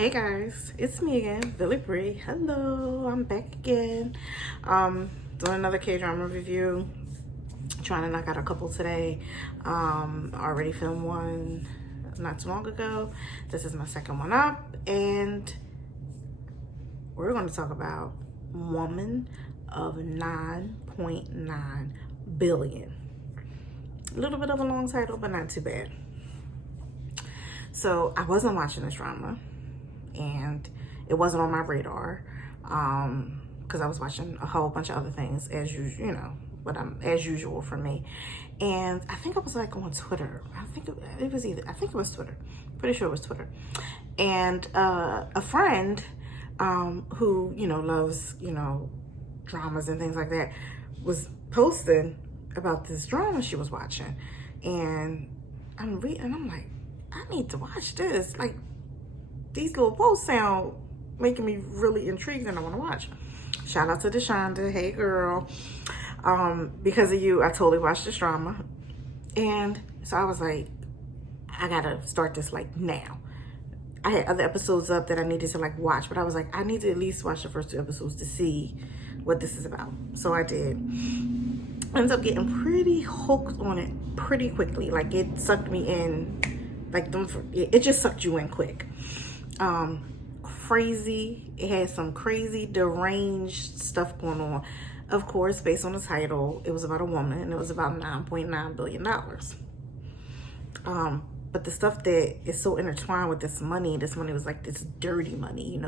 Hey guys, it's me again, Billy Bree. Hello, I'm back again. Doing another K-drama review. Trying to knock out a couple today. Already filmed one not too long ago. This is my second one up, and we're going to talk about Woman of 9.9 billion. A little bit of a long title, but not too bad. So I wasn't watching this drama, and it wasn't on my radar because I was watching a whole bunch of other things as usual, as usual for me. And I think I was like on Twitter. I think it was Twitter. Pretty sure it was Twitter. And a friend who loves dramas and things like that was posting about this drama she was watching, and I'm reading, and I'm like, I need to watch this. Like, these little posts sound making me really intrigued, and I want to watch. Shout out to Deshonda. Hey girl. Because of you, I totally watched this drama. And so I was like, I gotta start this like now. I had other episodes up that I needed to like watch, but I was like, I need to at least watch the first 2 episodes to see what this is about. So I did. Ended up getting pretty hooked on it pretty quickly. Like, it sucked me in. Like, it just sucked you in quick. Crazy. It had some crazy, deranged stuff going on. Of course, based on the title, it was about a woman, and it was about $9.9 billion. But the stuff that is so intertwined with this money was like this dirty money,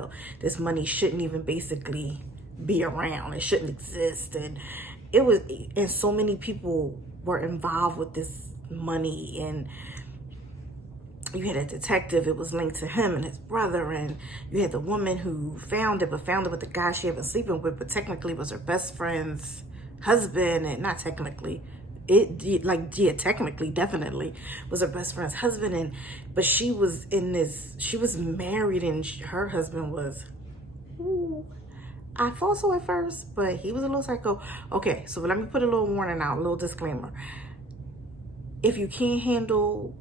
this money shouldn't even basically be around. It shouldn't exist. And so many people were involved with this money, and you had a detective, it was linked to him and his brother, and you had the woman who found it with the guy she had been sleeping with, but technically was her best friend's husband. And not technically, technically, definitely was her best friend's husband. But she was married, and her husband was, I thought so at first, but he was a little psycho. Okay, so let me put a little warning out, a little disclaimer. If you can't handle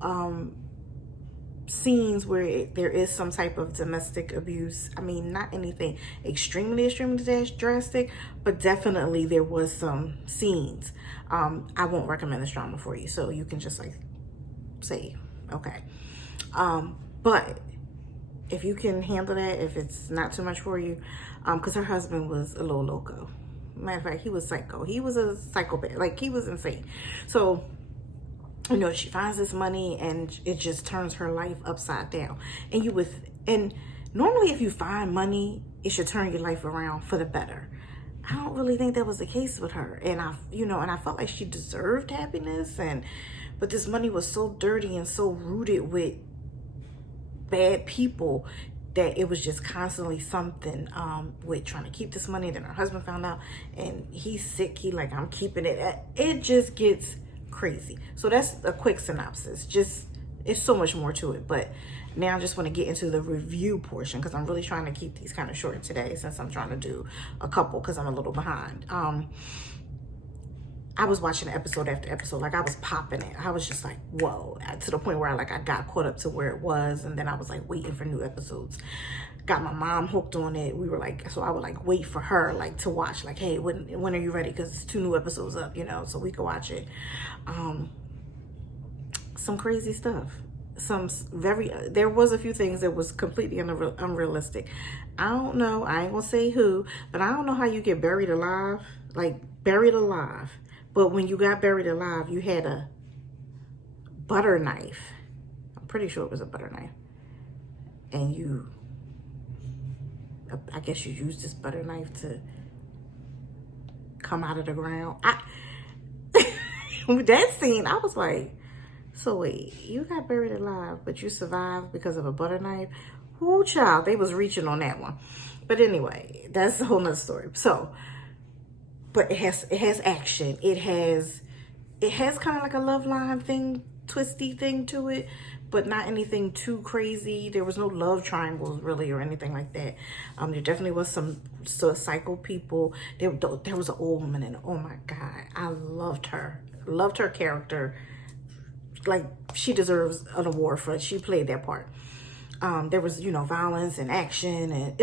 scenes where there is some type of domestic abuse, I mean, not anything extremely drastic, but definitely there was some scenes, I won't recommend this drama for you. So you can just like say, okay. But if you can handle that, if it's not too much for you, because her husband was a little loco. Matter of fact, he was psycho. He was a psychopath. Like, he was insane. So she finds this money, and it just turns her life upside down. And normally, if you find money, it should turn your life around for the better. I don't really think that was the case with her. And I felt like she deserved happiness, but this money was so dirty and so rooted with bad people that it was just constantly something with trying to keep this money. Then her husband found out, and he's sick. He like, I'm keeping it. It just gets crazy. So that's a quick synopsis. It's so much more to it, but now I just want to get into the review portion, because I'm really trying to keep these kind of short today, since I'm trying to do a couple, because I'm a little behind. I was watching episode after episode, like I was popping it. I was just like, whoa, to the point where I got caught up to where it was, and then I was like waiting for new episodes. Got my mom hooked on it. We were like, so I would like wait for her like to watch, like, hey, when are you ready? Because it's 2 new episodes up, so we could watch it. Some crazy stuff. There was a few things that was completely unrealistic. I don't know, I ain't gonna say who, but I don't know how you get buried alive, but when you got buried alive, you had a butter knife. I'm pretty sure it was a butter knife. And I guess you used this butter knife to come out of the ground. That scene, I was like, so wait, you got buried alive, but you survived because of a butter knife? Whoo, child, they was reaching on that one. But anyway, that's a whole nother story. So, but it has action. It has kind of like a love line thing, twisty thing to it, but not anything too crazy. There was no love triangles really or anything like that. There definitely was some psycho people. There was an old woman, and oh my God, I loved her. Loved her character. Like, she deserves an award for it. She played that part. There was, you know, violence and action, and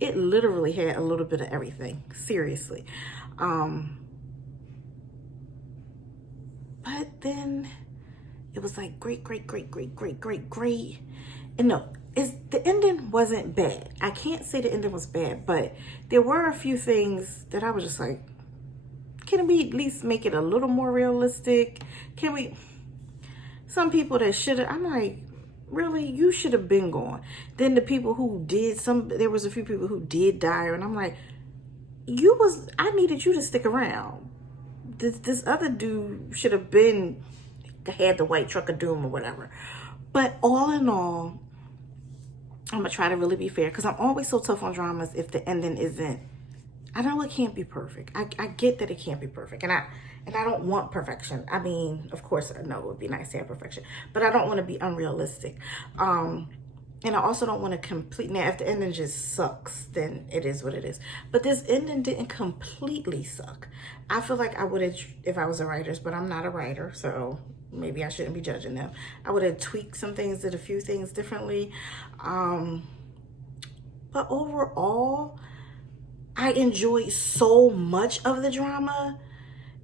it literally had a little bit of everything, seriously. But then it was like great. And no, the ending wasn't bad. I can't say the ending was bad, but there were a few things that I was just like, can we at least make it a little more realistic? Can we? Some people that should have, I'm like, really, you should have been gone. Then the people who did, there was a few people who did die, and I'm like, I needed you to stick around. This other dude should have had the white truck of doom or whatever. But all in all, I'm gonna try to really be fair, because I'm always so tough on dramas if the ending isn't, I know it can't be perfect. I get that it can't be perfect, and I don't want perfection. I mean, of course, no, it would be nice to have perfection, but I don't want to be unrealistic. And I also don't want to now, if the ending just sucks, then it is what it is. But this ending didn't completely suck. I feel like I would have, if I was a writer, but I'm not a writer, so maybe I shouldn't be judging them. I would have tweaked some things, did a few things differently. But overall, I enjoyed so much of the drama.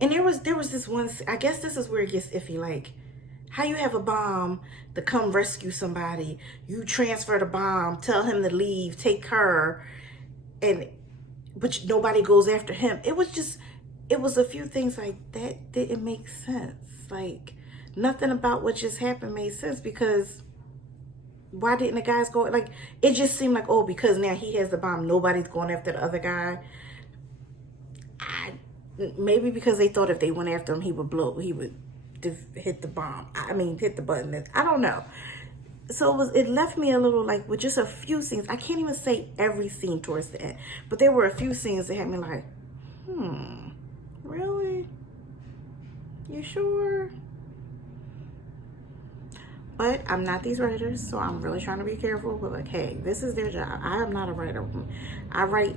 And there was this one, I guess this is where it gets iffy, like, how you have a bomb to come rescue somebody, you transfer the bomb, tell him to leave, take her, but nobody goes after him. It was a few things like that didn't make sense. Like, nothing about what just happened made sense, because why didn't the guys go? Like, it just seemed like, oh, because now he has the bomb, nobody's going after the other guy. Maybe because they thought if they went after him, he would hit the bomb. I mean, hit the button. I don't know. So it left me a little like, with just a few scenes. I can't even say every scene towards the end, but there were a few scenes that had me like, really? You sure? But I'm not these writers, so I'm really trying to be careful. But like, hey, this is their job. I am not a writer. I write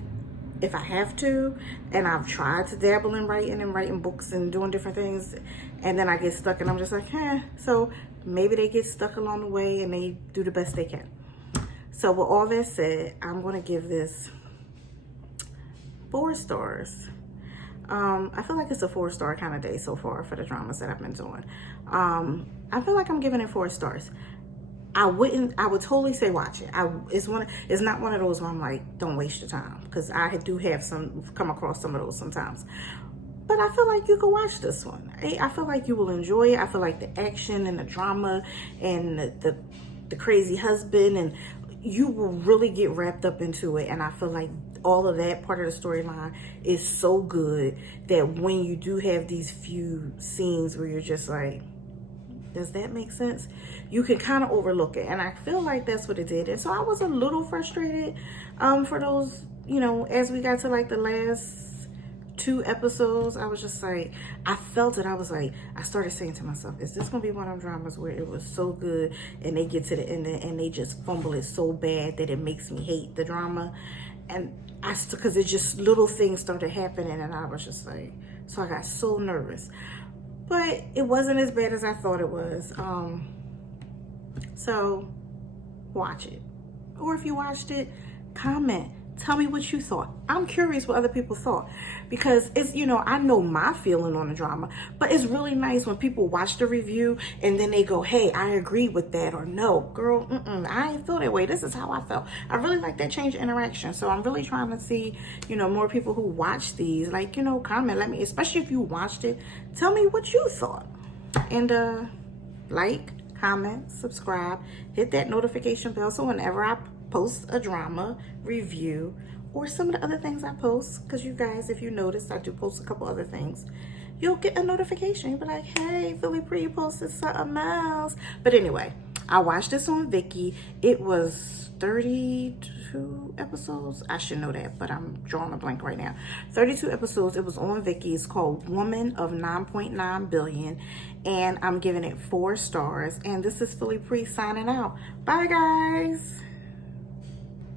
if I have to, and I've tried to dabble in writing books and doing different things, and then I get stuck, and I'm just like, so maybe they get stuck along the way and they do the best they can. So with all that said, I'm going to give this 4 stars. I feel like it's a 4-star kind of day so far for the dramas that I've been doing. I feel like I'm giving it 4 stars. I would totally say watch it. It's not one of those where I'm like, don't waste your time, because I do have come across some of those sometimes. But I feel like you could watch this one. I feel like you will enjoy it. I feel like the action and the drama and the crazy husband, and you will really get wrapped up into it. And I feel like all of that part of the storyline is so good that when you do have these few scenes where you're just like, does that make sense? You can kind of overlook it. And I feel like that's what it did. And so I was a little frustrated for those, as we got to like the last 2 episodes. I was just like, I felt it. I started saying to myself, is this going to be one of them dramas where it was so good and they get to the end and they just fumble it so bad that it makes me hate the drama? And because it just, little things started happening, and I was just like, so I got so nervous. But it wasn't as bad as I thought it was. So watch it. Or if you watched it, comment. Tell me what you thought. I'm curious what other people thought, because it's, I know my feeling on the drama, but it's really nice when people watch the review and then they go, hey, I agree with that, or no, girl, I ain't feel that way. This is how I felt. I really like that change of interaction. So I'm really trying to see, more people who watch these, like, comment, let me, especially if you watched it, tell me what you thought. And like, comment, subscribe, hit that notification bell so whenever I post a drama review or some of the other things I post, because you guys, if you noticed, I do post a couple other things, you'll get a notification. You'll be like, hey, Philly Pre posted something else. But anyway, I watched this on Viki. It was 32 episodes. I should know that, but I'm drawing a blank right now. 32 episodes. It was on Viki. It's called Woman of 9.9 Billion. And I'm giving it 4 stars. And this is Philly Pre signing out. Bye, guys.